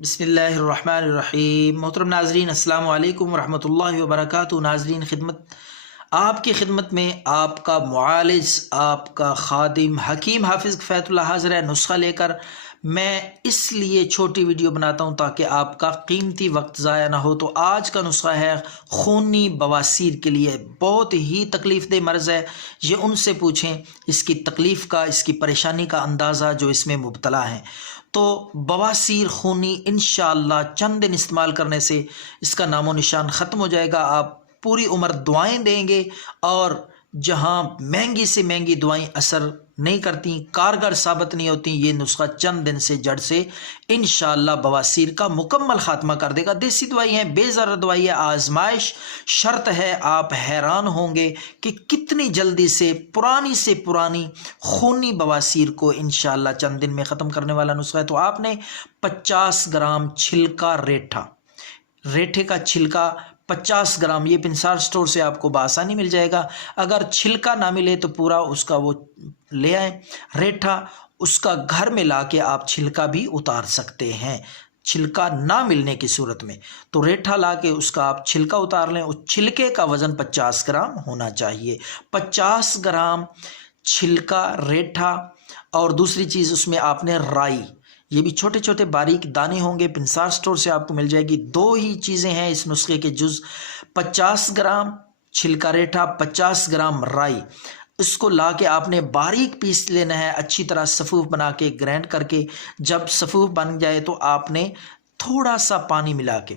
बिस्मिल्लाहिर्रहमानिर्रहीम। मोहतरम नाजरीन, अस्सलाम वालेकुम वरहमतुल्लाहि वबरकातुहू। नाजरीन, आपकी खिदमत में आपका मुआलिज, आपका खादिम हकीम हाफिज़ फ़ैतुल्लाह हाज़िर है नुस्खा लेकर। मैं इसलिए छोटी वीडियो बनाता हूँ ताकि आपका कीमती वक्त ज़ाया ना हो। तो आज का नुस्खा है खूनी बवासीर के लिए। बहुत ही तकलीफ़देह मर्ज़ है, ये उनसे पूछें इसकी तकलीफ़ का, इसकी परेशानी का अंदाज़ा जो इसमें मुब्तला हैं। तो बवासीर खूनी इंशाअल्लाह चंद दिन इस्तेमाल करने से इसका नामो निशान ख़त्म हो जाएगा। आप पूरी उम्र दुआएं देंगे, और जहां महंगी से महंगी दुआएं असर नहीं करती, कारगर साबित नहीं होती, ये नुस्खा चंद दिन से जड़ से इंशाअल्लाह बवासीर का मुकम्मल खात्मा कर देगा। देसी दवाई है, बेज़र दवाई है, आजमाइश शर्त है। आप हैरान होंगे कि कितनी जल्दी से पुरानी खूनी बवासीर को इंशाअल्लाह चंद दिन में ख़त्म करने वाला नुस्खा है। तो आपने 50 ग्राम छिलका रेठे का छिलका 50 ग्राम, ये पिंसार स्टोर से आपको बआसानी मिल जाएगा। अगर छिलका ना मिले तो पूरा उसका वो ले आए रेठा, उसका घर में लाके आप छिलका भी उतार सकते हैं। छिलका ना मिलने की सूरत में तो रेठा लाके उसका आप छिलका उतार लें। उस छिलके का वज़न 50 ग्राम होना चाहिए। 50 ग्राम छिलका रेठा, और दूसरी चीज़ उसमें आपने राई, ये भी छोटे छोटे बारीक दाने होंगे, पिंसार स्टोर से आपको मिल जाएगी। दो ही चीज़ें हैं इस नुस्खे के जुज़। 50 ग्राम छिलका रेठा, 50 ग्राम राई, इसको ला के आपने बारीक पीस लेना है, अच्छी तरह सफ़ूफ बना के ग्राइंड करके। जब सफ़ूफ बन जाए तो आपने थोड़ा सा पानी मिला के,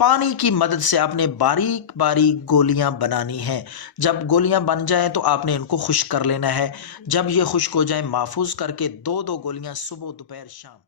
पानी की मदद से आपने बारीक बारीक गोलियां बनानी हैं। जब गोलियां बन जाएं तो आपने इनको खुश्क कर लेना है। जब ये खुश्क हो जाए, महफूज करके दो दो गोलियां सुबह दोपहर शाम